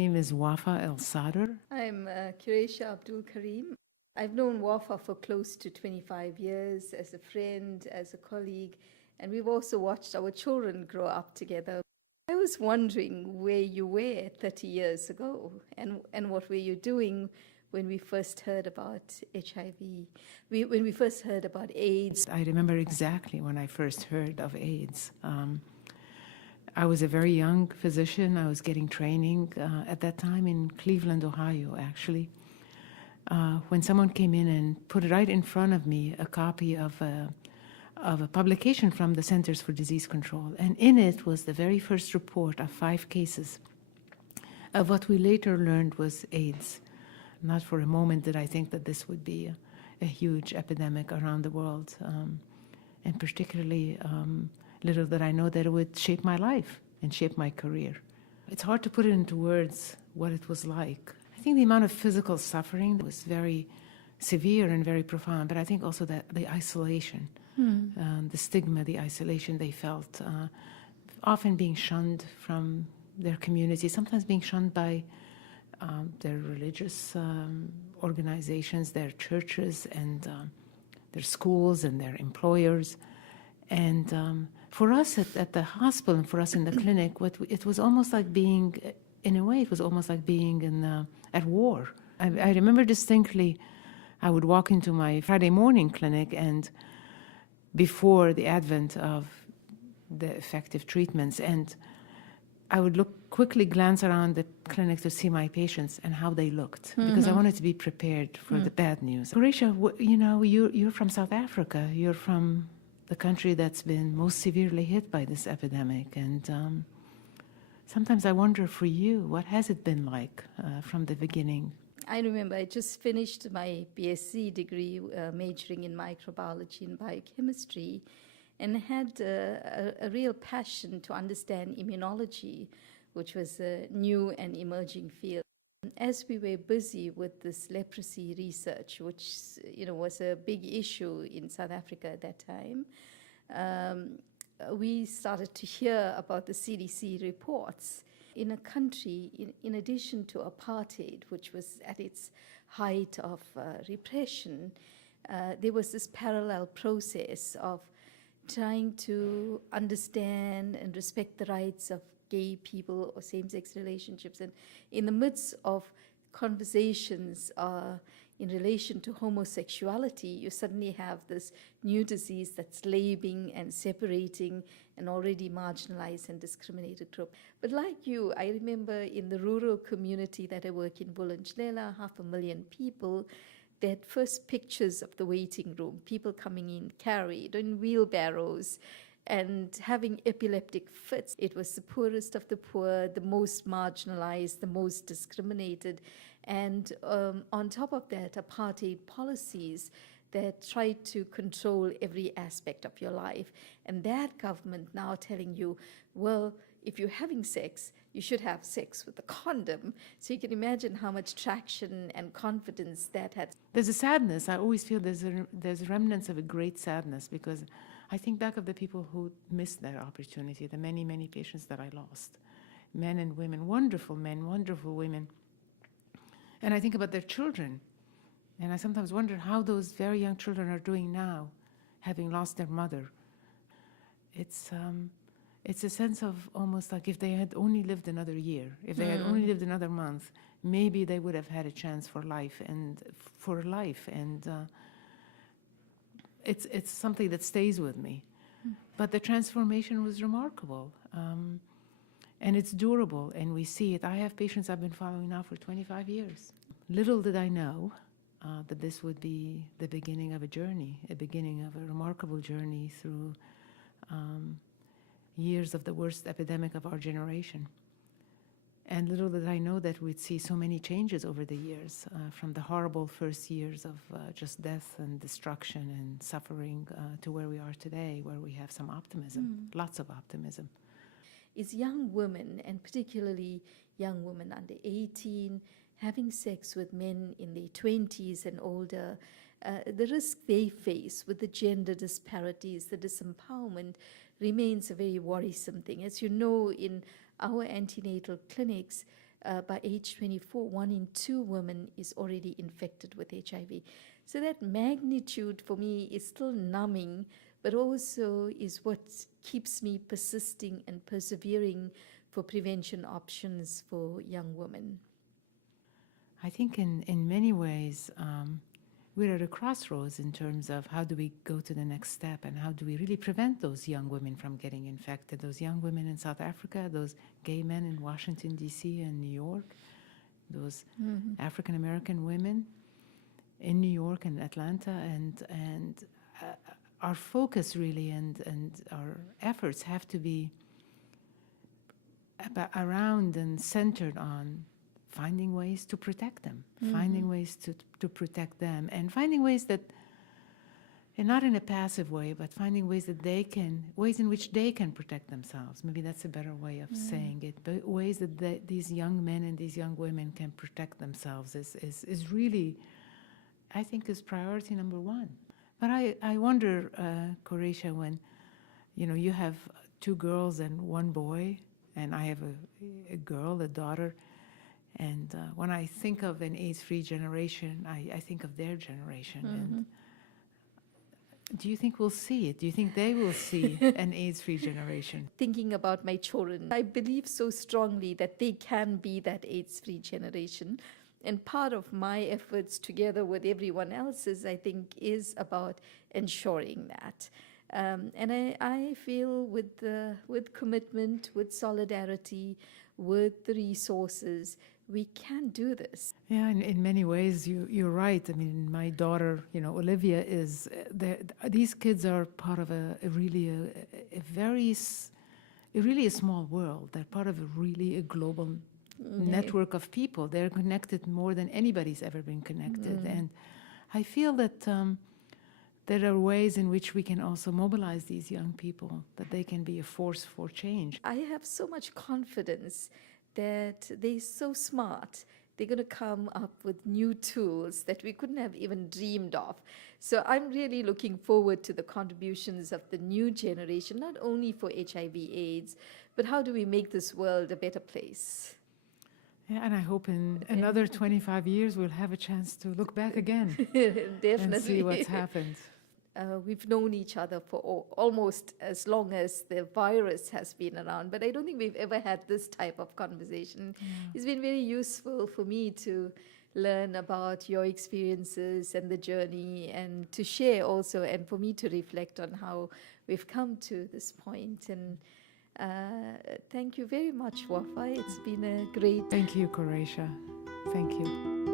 name is Wafaa El-Sadr. I'm Quarraisha Abdool Karim. I've known Wafaa for close to 25 years as a friend, as a colleague, and we've also watched our children grow up together. I was wondering where you were 30 years ago and what were you doing when we first heard about HIV, when we first heard about AIDS. I remember exactly when I first heard of AIDS. I was a very young physician. I was getting training at that time in Cleveland, Ohio, actually. When someone came in and put right in front of me a copy of a publication from the Centers for Disease Control. And in it was the very first report of 5 cases of what we later learned was AIDS. Not for a moment did I think that this would be a huge epidemic around the world. And particularly, little did I know that it would shape my life and shape my career. It's hard to put it into words what it was like. I think the amount of physical suffering was very severe and very profound, but I think also that the isolation, the stigma, the isolation they felt, often being shunned from their community, sometimes being shunned by their religious organizations, their churches, and their schools and their employers. And for us at the hospital and for us in the clinic, it was almost like being, in a way, it was almost like being at war. I remember distinctly, I would walk into my Friday morning clinic, and before the advent of the effective treatments, and I would quickly glance around the clinic to see my patients and how they looked, because I wanted to be prepared for the bad news. Quarraisha, you know, you're from South Africa. You're from the country that's been most severely hit by this epidemic. And sometimes I wonder for you, what has it been like from the beginning? I remember I just finished my BSc degree majoring in microbiology and biochemistry, and had a real passion to understand immunology, which was a new and emerging field. As we were busy with this leprosy research, which was a big issue in South Africa at that time, we started to hear about the CDC reports. In a country, in addition to apartheid, which was at its height of repression, there was this parallel process of trying to understand and respect the rights of gay people or same-sex relationships. And in the midst of conversations in relation to homosexuality, you suddenly have this new disease that's labeling and separating an already marginalized and discriminated group. But like you, I remember in the rural community that I work in, Bulunjlela, 500,000 people, they had first pictures of the waiting room, people coming in carried in wheelbarrows and having epileptic fits. It was the poorest of the poor, the most marginalized, the most discriminated. And on top of that, apartheid policies that tried to control every aspect of your life. And that government now telling you, well, if you're having sex, you should have sex with a condom. So you can imagine how much traction and confidence that had. There's a sadness. I always feel there's remnants of a great sadness, because I think back of the people who missed that opportunity, the many, many patients that I lost, men and women, wonderful men, wonderful women. And I think about their children. And I sometimes wonder how those very young children are doing now, having lost their mother. It's a sense of almost like if they had only lived another year, if they had only lived another month, maybe they would have had a chance for life. And it's something that stays with me. But the transformation was remarkable. And it's durable, and we see it. I have patients I've been following now for 25 years. Little did I know that this would be the beginning of a journey, a beginning of a remarkable journey through years of the worst epidemic of our generation. And little did I know that we'd see so many changes over the years, from the horrible first years of just death and destruction and suffering to where we are today, where we have some optimism, lots of optimism. Is young women, and particularly young women under 18, having sex with men in their 20s and older, the risk they face with the gender disparities, the disempowerment, remains a very worrisome thing. As you know, in our antenatal clinics, by age 24, 1 in 2 women is already infected with HIV. So that magnitude for me is still numbing, but also is what keeps me persisting and persevering for prevention options for young women. I think in many ways, we're at a crossroads in terms of how do we go to the next step and how do we really prevent those young women from getting infected, those young women in South Africa, those gay men in Washington, D.C. and New York, those African American women in New York and Atlanta, and our focus really and our efforts have to be around and centered on finding ways to protect them, finding ways to protect them, and finding ways that, and not in a passive way, but finding ways that they can, ways in which they can protect themselves. Maybe that's a better way of saying it, but ways that these young men and these young women can protect themselves is really, I think, is priority number one. But I wonder, Quarraisha, when, you know, you have 2 girls and 1 boy, and I have a girl, a daughter, and when I think of an AIDS-free generation, I think of their generation. And do you think we'll see it? Do you think they will see an AIDS-free generation? Thinking about my children, I believe so strongly that they can be that AIDS-free generation. And part of my efforts together with everyone else's, I think, is about ensuring that. And I feel with commitment, with solidarity, with the resources, we can do this. Yeah, in many ways, you're right. I mean, my daughter, you know, Olivia, these kids are part of a really a small world. They're part of a global network of people. They're connected more than anybody's ever been connected. And I feel that there are ways in which we can also mobilize these young people, that they can be a force for change. I have so much confidence that they're so smart. They're going to come up with new tools that we couldn't have even dreamed of. So I'm really looking forward to the contributions of the new generation, not only for HIV/AIDS, but how do we make this world a better place? Yeah, and I hope in another 25 years we'll have a chance to look back again Definitely. and see what's happened. We've known each other for almost as long as the virus has been around, but I don't think we've ever had this type of conversation. It's been very useful for me to learn about your experiences and the journey, and to share also, and for me to reflect on how we've come to this point. And thank you very much, Wafaa. It's been a great... Thank you, Quarraisha. Thank you.